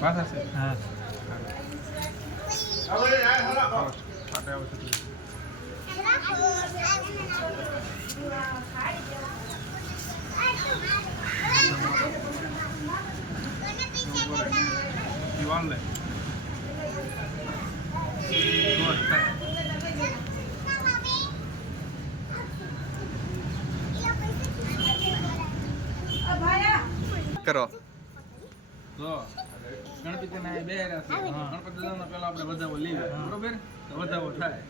પાછા છે હા પાટે આવે છે દીવાન લે કરો તો ગણપતિના બે રહ્યા છે ગણપતિ દાદાનો પહેલા આપણે વધાવો લઈએ બરોબર તો વધાવો થાય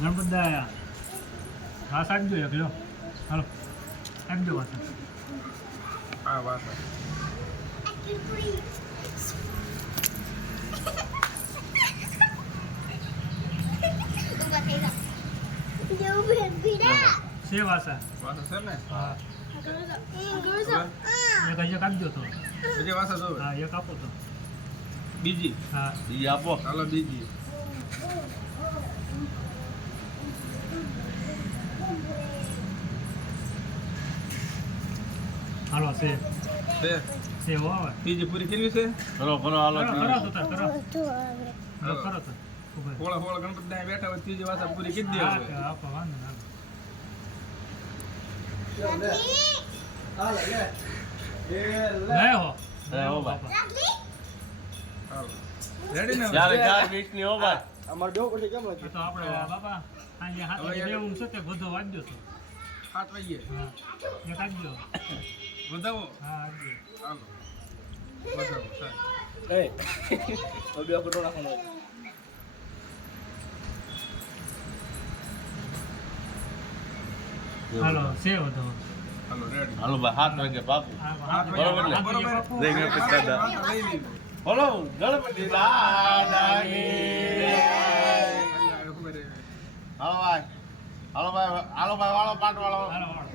ગણપત દાયા વાસ આપજો એક લો હાલો આપજો વાસ હા વાત છે વાસા વાસા છે ને હા એક આપજો તો બીજી વાસા જોવે હા એક આપો તો બીજી હા બીજી આપો ચાલો બીજી હાલો છે છે છે હો હવે બીજી પૂરી કરવી છે કરો કરો હાલો કરો તો તાર, કરો કરો તો હોળા હોળા ગણપતિ દાદા બેઠા હોય ત્રીજી વાસા પૂરી કરી દે હા હવે આપો વાંધો ના લે હો હો ભાઈ હાલો રેડી ને ચાલે 4:20 ની હો ભાઈ અમાર ડો પછી કેમ એ તો આપણે બાપા આજે હાથ દેવું છે તે બધો વાંચજો તો 7 વાગ્યે હા એક આપજો વધાવો હા આપજો હાલો વધાવો ચાલ એ ઓબિયા ફોટો રાખવાનો હાલો છે બધો હાલો રેડી હાલો ભાઈ 7 વાગે પાકું બરોબર ને? બરોબર જય ગણપતિ દાદા. લઈ લીધું બોલો ગણપતિ દાદાની હાલો ભાઈ હાલો ભાઈ હાલો ભાઈ વાળો પાટ વાળો હાલો હાલો